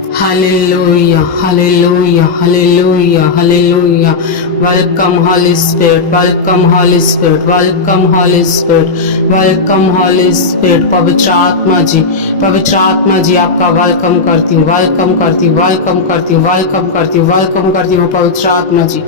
Hallelujah, hallelujah, hallelujah, hallelujah. Welcome, Holy Spirit, welcome, Holy Spirit, welcome, Holy Spirit, welcome, Holy Spirit. पवित्र आत्मा जी आपका welcome करती हूँ, welcome करती हूँ, वेलकम करती हूँ, वेलकम करती हूँ, वेलकम करती हूँ पवित्र आत्मा जी।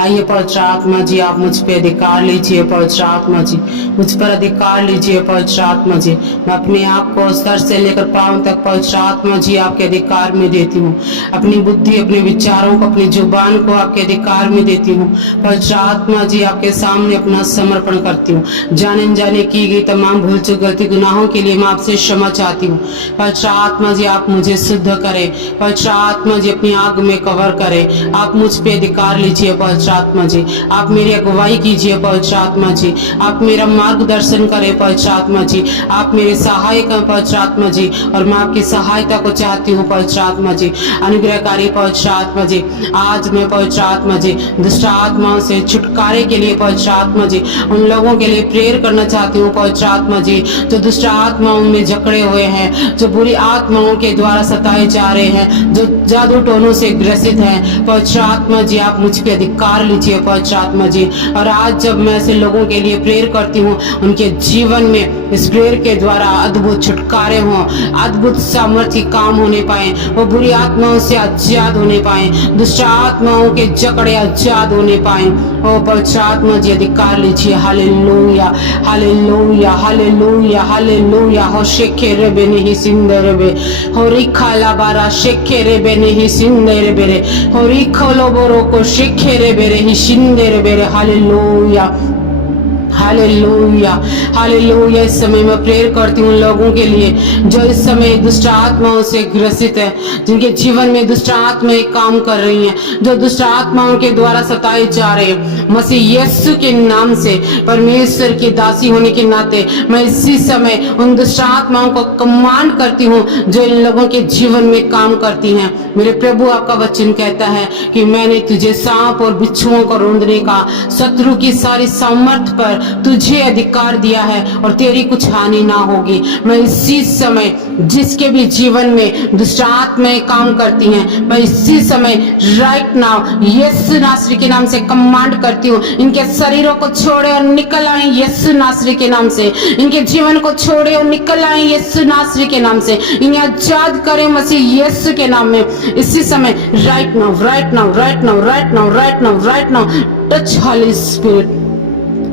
आइए पवित्र आत्मा जी, आप मुझ पे अधिकार लीजिए पवित्र आत्मा जी, मुझ पर अधिकार लीजिए पवित्र आत्मा जी। मैं अपने आप को सर से लेकर पांव तक पवित्र आत्मा जी आपके अधिकार में देती हूँ। अपनी बुद्धि, अपने विचारों को, अपनी जुबान को आपके अधिकार में देती हूँ। पवित्र आत्मा जी आपके सामने अपना समर्पण करती हूँ। जाने अनजाने की गई तमाम भूल चूक गलती गुनाहों के लिए मैं आपसे क्षमा चाहती हूँ। पवित्र आत्मा जी आप मुझे शुद्ध करें। पवित्र आत्मा जी अपनी आग में कवर करें। आप मुझ पे अधिकार लीजिए पवित्र आत्मा जी। आप मेरी अगुवाई कीजिए पवित्र आत्मा जी। आप मेरा मार्गदर्शन करें पवित्र आत्मा जी। आप मेरे सहायक हैं पवित्र आत्मा जी, और मैं आपकी सहायता को चाहती हूँ पवित्र आत्मा जी। अनुग्रहकारी पवित्र आत्मा जी, आज मैं पवित्र आत्मा जी दुष्ट आत्माओं से छुटकारे के लिए पवित्र आत्मा जी उन लोगों के लिए प्रेयर करना चाहती हूँ पवित्र आत्मा जी जो दुष्ट आत्माओं में जकड़े हुए हैं, जो बुरी आत्माओं के द्वारा सताए जा रहे हैं, जो जादू टोनों से ग्रसित हैं। पवित्र आत्मा जी आप मुझ पे अधिकार लीजिए पवित्र आत्मा जी। और आज जब मैं ऐसे लोगों के लिए प्रेयर करती हूँ, उनके जीवन में इस प्रेयर के द्वारा अद्भुत छुटकारे हों, अद्भुत सामर्थ्य काम होने पाए, वो बुरी आत्माओं से आजाद होने पाए, दुष्ट आत्माओं के जकड़े आजाद होने पाए। ओ पवित्र आत्मा जी अधिकार लीजिए। Hallelujah, hallelujah, hallelujah, hallelujah. हो शेखे रे बे नहीं सिंदर बे, हो रिखा लाबारा शेखे रे बे नहीं सिंदर बेरे, हो रिखो लो बोरो को शेखे रे बेरे ही सिंदर बेरे। Hallelujah, hallelujah, hallelujah. इस समय मैं प्रेयर करती हूँ लोगों के लिए जो इस समय दुष्ट आत्माओं से ग्रसित है, जिनके जीवन में दुष्ट आत्माएं काम कर रही हैं, जो दुष्ट आत्माओं के द्वारा सताए जा रहे हैं। मसीह यीशु के नाम से परमेश्वर की दासी होने के नाते मैं इसी समय उन दुष्ट आत्माओं को कमांड करती हूँ जो इन लोगों के जीवन में काम करती हैं। मेरे प्रभु आपका वचन कहता है कि मैंने तुझे सांप और बिच्छुओं को रोंदने का, शत्रु की सारी सामर्थ पर तुझे अधिकार दिया है और तेरी कुछ हानि ना होगी। मैं इसी समय जिसके भी जीवन में दुष्ट आत्माएं काम करती हैं, मैं इसी समय राइट नाउ यीशु नासरी के नाम से कमांड करती हूँ, इनके शरीरों को छोड़े और निकल आए यीशु नासरी के नाम से। इनके जीवन को छोड़े और निकल आए यीशु नासरी के नाम से। इन्हें आजाद करें मसीह यीशु के नाम में इसी समय। Right now, right now, right now, right now, right now, right now. Touch Holi spirit,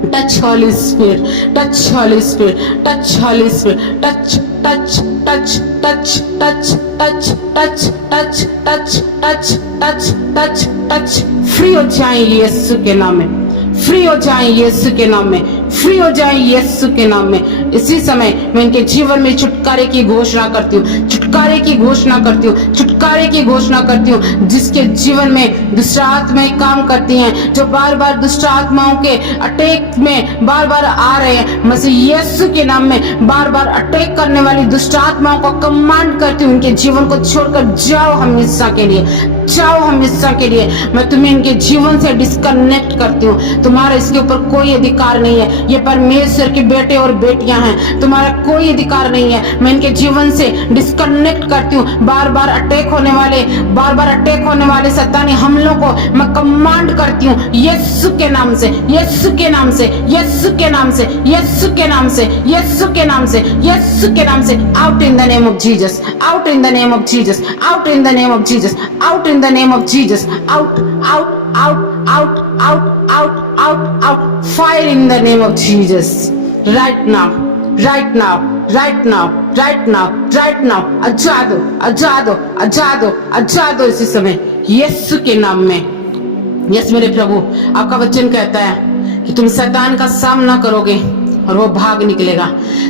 touch Holy Spirit, touch Holy Spirit, touch Holy Spirit, touch, touch, touch, touch, touch, touch, touch, touch, touch, touch, touch, touch, touch। Free हो जाए यीशु के नाम में, free हो जाए यीशु के नाम में, फ्री हो जाए यीशु के नाम में। इसी समय मैं इनके जीवन में छुटकारे की घोषणा करती हूँ, छुटकारे की घोषणा करती हूँ, छुटकारे की घोषणा करती हूँ। जिसके जीवन में दुष्ट आत्माएं काम करती हैं, जो बार बार दुष्ट आत्माओं के अटैक में बार बार आ रहे हैं, मसीह यीशु के नाम में बार बार अटैक करने वाली दुष्ट आत्माओं को कमांड करती हूँ, इनके जीवन को छोड़कर जाओ हमेशा के लिए, जाओ हमेशा के लिए। मैं तुम्हें इनके जीवन से डिस्कनेक्ट करती हूँ। तुम्हारा इसके ऊपर कोई अधिकार नहीं है। ये परमेश्वर के बेटे और बेटियां हैं, तुम्हारा कोई अधिकार नहीं है। मैं इनके जीवन से डिस्कनेक्ट करती हूँ। बार बार अटैक होने वाले शैतानी हमलों को मैं कमांड करती हूँ यीशु के नाम से, यीशु के नाम से, यीशु के नाम से, यीशु के नाम से, यीशु के नाम से, यीशु के नाम से। Out in the name of Jesus, out in the name of Jesus, out in the name of Jesus, out in the name of Jesus. Out, out, out, out, out, out, out, out. Fire in the name of Jesus right now, right now, right now, right now, right now. आजाद हो, आजाद हो, आजाद हो, आजाद हो इसी समय यीशु के नाम में। यस मेरे प्रभु, आपका वचन कहता है कि तुम शैतान का सामना करोगे और वो भाग निकलेगा।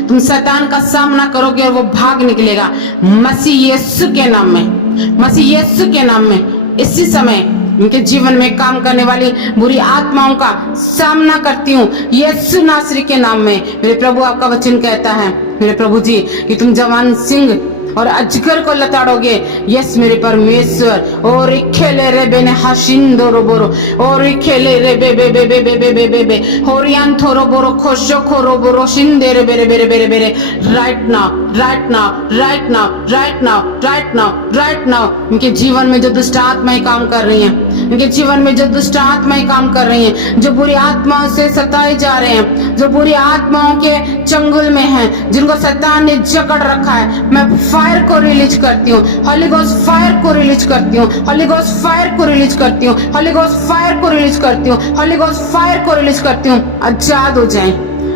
तुम शैतान का सामना करोगे और वो भाग निकलेगा मसीह यीशु के नाम में, मसीह यीशु के नाम में। इसी समय उनके जीवन में काम करने वाली बुरी आत्माओं का सामना करती हूँ यीशु नासरी के नाम में। मेरे प्रभु आपका वचन कहता है मेरे प्रभु जी कि तुम जवान सिंह और अजगर को लताड़ोगे। यस मेरे परमेश्वर। और खेले रे बेने हशिंदो रो बोरो और खेले रे बे बे बे बे बे बे बे बे बे होरियान थोरो बोरो खोशो खोरो बोरो शिंदे रे बेरे बेरे बेरे बेरे। Right now, right now, right now, right now, right now, right now. इनके जीवन में जो दुष्ट आत्माएं काम कर रही हैं, इनके जीवन में जो दुष्ट आत्माएं काम कर रही हैं, जो बुरी आत्माओं से सताए जा रहे हैं, जो बुरी आत्माओं के चंगुल में हैं, जिनको शैतान ने जकड़ रखा है, मैं फायर को रिलीज करती हूँ। होली गोस्ट फायर को रिलीज करती हूँ। होली गोस्ट फायर को रिलीज करती हूँ। होली गोस्ट फायर को रिलीज करती हूँ। होली गोस्ट फायर को रिलीज करती हूँ। आजाद हो जाएं,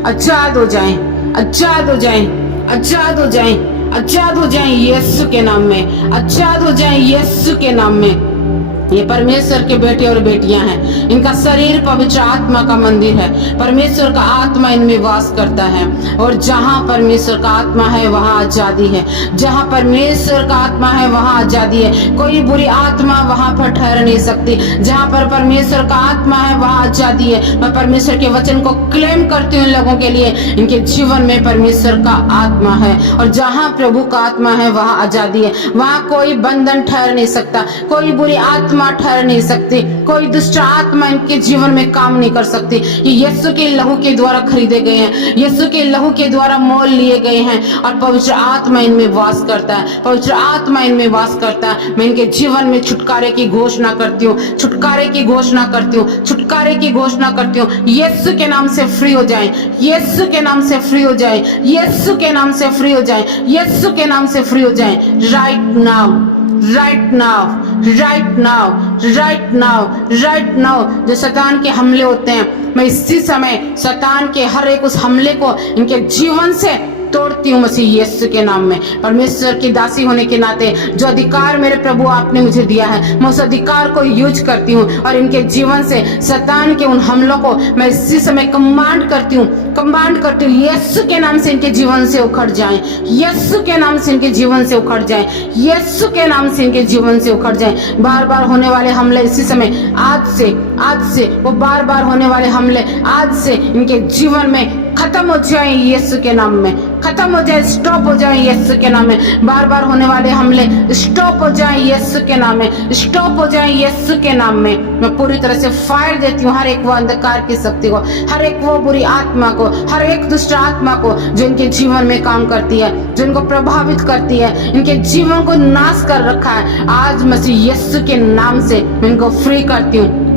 आजाद हो जाएं, आजाद हो जाएं, आजाद हो जाएं, आजाद हो जाएं यीशु के नाम में, आजाद हो जाएं यीशु के नाम में। ये परमेश्वर के बेटे और बेटियां हैं। इनका शरीर पवित्र आत्मा का मंदिर है। परमेश्वर का आत्मा इनमें वास करता है और जहां परमेश्वर का आत्मा है वहां आजादी है। जहां परमेश्वर का आत्मा है वहां आजादी है। कोई बुरी आत्मा वहां पर ठहर नहीं सकती। जहां पर परमेश्वर का आत्मा है वहां आजादी है। मैं परमेश्वर के वचन को क्लेम करती हूँ इन लोगों के लिए। इनके जीवन में परमेश्वर का आत्मा है और जहां प्रभु का आत्मा है वहां आजादी है। वहां कोई बंधन ठहर नहीं सकता, कोई बुरी आत्मा ठहर नहीं सकती, कोई दुष्ट आत्मा इनके जीवन में काम नहीं कर सकती। ये यीशु के लहू के द्वारा खरीदे गए हैं, यीशु के लहू के द्वारा मोल लिए गए हैं और पवित्र आत्मा इनमें वास करता है। पवित्र आत्मा इनमें वास करता है। मैं इनके जीवन में छुटकारे की घोषणा करती हूँ, छुटकारे की घोषणा करती हूँ, छुटकारे की घोषणा करती हूँ। यीशु के नाम से फ्री हो जाएं, यीशु के नाम से फ्री हो जाएं, यीशु के नाम से फ्री हो जाएं, यीशु के नाम से फ्री हो जाएं। Right now, right now, right now, right now, right now. जो शैतान के हमले होते हैं, मैं इसी समय शैतान के हर एक उस हमले को इनके जीवन से तोड़ती हूँ मसीह यीशु के नाम में। परमेश्वर की दासी होने के नाते जो अधिकार मेरे प्रभु आपने मुझे दिया है, मैं उस अधिकार को यूज करती हूँ और इनके जीवन से शैतान के उन हमलों को मैं इसी समय कमांड करती हूँ, कमांड करती हूँ। यीशु के नाम से इनके जीवन से उखड़ जाएं, यीशु के नाम से इनके जीवन से उखड़ जाएं, यीशु के नाम से इनके जीवन से उखड़ जाएं। बार बार होने वाले हमले इसी समय आज से वो बार बार होने वाले हमले आज से इनके जीवन में खत्म हो जाए यीशु के नाम में, खत्म हो जाए, स्टॉप हो जाए यीशु के नाम में। बार बार होने वाले हमले स्टॉप हो जाए यीशु के नाम में, स्टॉप हो जाए यीशु के नाम में। मैं पूरी तरह से फायर देती हूँ हर एक वो अंधकार की शक्ति को, हर एक वो बुरी आत्मा को, हर एक दुष्ट आत्मा को जो इनके जीवन में काम करती है, जो इनको प्रभावित करती है, इनके जीवन को नाश कर रखा है। आज मसीह यीशु के नाम से मैं इनको फ्री करती हूँ,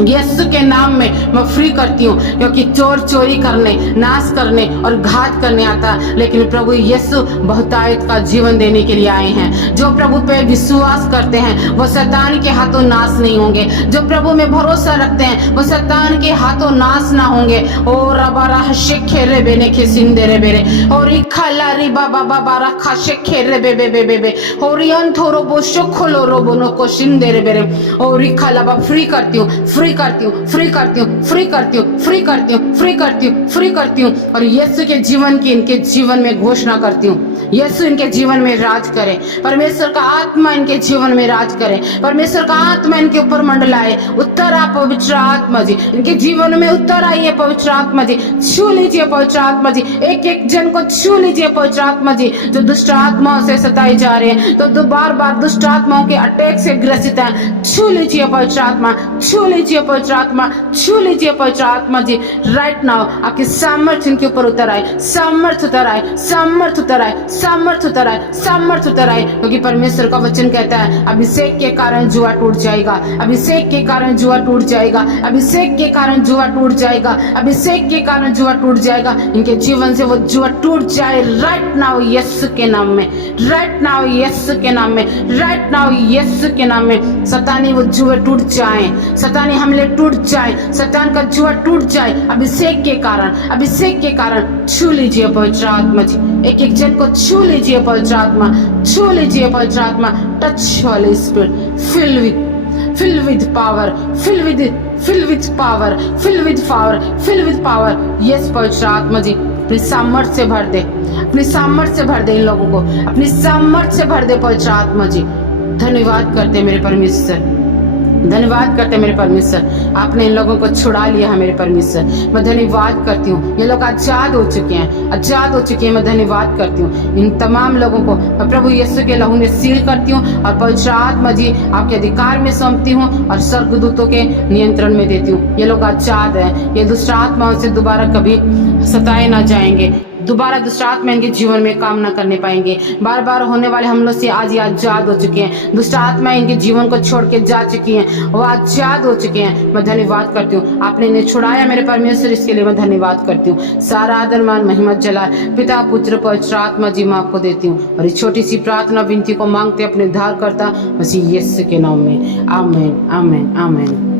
यीशु के नाम में मैं फ्री करती हूँ। क्योंकि चोर चोरी करने, नाश करने और घात करने आता है, लेकिन प्रभु यीशु बहुतायत का जीवन देने के लिए आए हैं। जो प्रभु पे विश्वास करते हैं वो शैतान के हाथों नाश नहीं होंगे। जो प्रभु में भरोसा रखते हैं वो शैतान के हाथों नाश ना होंगे। और रबारा शेखे रे बेने के सिंदे रे बेरे और इखाला री बाबा बाबा रखा शेखे रे बे बे बे बे बे और थोरो बो शोखलो रो बोनो को सिंदे रे बेरे और इखाला बा फ्री करती हूँ, फ्री करती हूँ, फ्री करती हूँ, फ्री करती हूँ, फ्री करती हूँ, फ्री करती हूँ, फ्री करती हूँ। और यीशु के जीवन की इनके जीवन में घोषणा करती हूँ। यीशु इनके जीवन में राज करे, परमेश्वर का आत्मा इनके जीवन में राज करे, परमेश्वर का आत्मा इनके ऊपर मंडलाए। उत्तर आ पवित्र आत्मा जी, इनके जीवन में उत्तर आइए पवित्र आत्मा जी, छू लीजिए पवित्र आत्मा जी, एक एक जन को छू लीजिए पवित्र आत्मा जी। जो दुष्ट आत्माओं से सताए जा रहे हैं, तो बार बार दुष्ट आत्माओं के अटैक से ग्रसित है, छू लीजिए पवित्र आत्मा, छू लीजिए पवित्र आत्मा, छू लीजिए पवित्र आत्मा जी। राइट नाउ आपकी सामर्थ्य इनके ऊपर उतर आए, सामर्थ्य उतर आए, सामर्थ्य उतर आए, सामर्थ्य उतर आए, सामर्थ्य उतर आए। क्योंकि परमेश्वर का वचन कहता है अभिषेक के कारण जुआ टूट जाएगा, अभिषेक के कारण जुआ टूट जाएगा, अभिषेक के कारण जुआ टूट जाएगा, अभिषेक के कारण जुआ टूट जाएगा। इनके जीवन से वो जुआ टूट जाए राइट नाउ यीशु के नाम में, राइट नाउ यीशु के नाम में, राइट नाउ यीशु के नाम में। शैतानी वो जुए टूट जाए, शैतानी हमले टूट जाए, शैतान का जुआ टूट जाए अभिषेक के कारण, अभिषेक के कारण। छू लीजिए पवित्र आत्मा जी, एक एक जन को छू लीजिए पवित्र आत्मा, छू लीजिए पवित्र आत्मा। Touch Holi spirit, fill with power, fill with power, fill with power, fill with power। Yes पवित्र आत्मा जी अपनी सामर्थ्य से भर दे, अपनी सामर्थ्य से भर दे इन लोगों को, अपनी सामर्थ्य से भर दे पवित्र आत्मा जी। धन्यवाद करते मेरे परमेश्वर, धन्यवाद करते हैं मेरे परमेश्वर, आपने इन लोगों को छुड़ा लिया है मेरे परमेश्वर। मैं धन्यवाद करती हूँ, ये लोग आजाद हो चुके हैं, आजाद हो चुके हैं। मैं धन्यवाद करती हूँ इन तमाम लोगों को मैं प्रभु यीशु के लहू ने सील करती हूँ और पवित्र आत्मा जी आपके अधिकार में सौंपती हूँ और स्वर्गदूतों के नियंत्रण में देती हूँ। ये लोग आजाद हैं, ये दुष्ट आत्माओं से दोबारा कभी सताए ना जाएंगे, दोबारा दुष्ट आत्मा इनके जीवन में काम ना करने पाएंगे। बार बार होने वाले हमलों से आज ये आजाद हो चुके हैं, दुष्ट आत्मा इनके जीवन को छोड़ के जा चुकी हैं, वो आजाद हो चुके हैं। मैं धन्यवाद करती हूँ, आपने इन्हें छुड़ाया मेरे परमेश्वर, इसके लिए मैं धन्यवाद करती हूँ। सारा आदर मान महिमा जला पिता पुत्र पवित्र आत्मा जी मैं आपको देती हूँ और इस छोटी सी प्रार्थना विनती को मांगते अपने उद्धारकर्ता मसीह यीशु के नाम में, आमीन आमीन आमीन।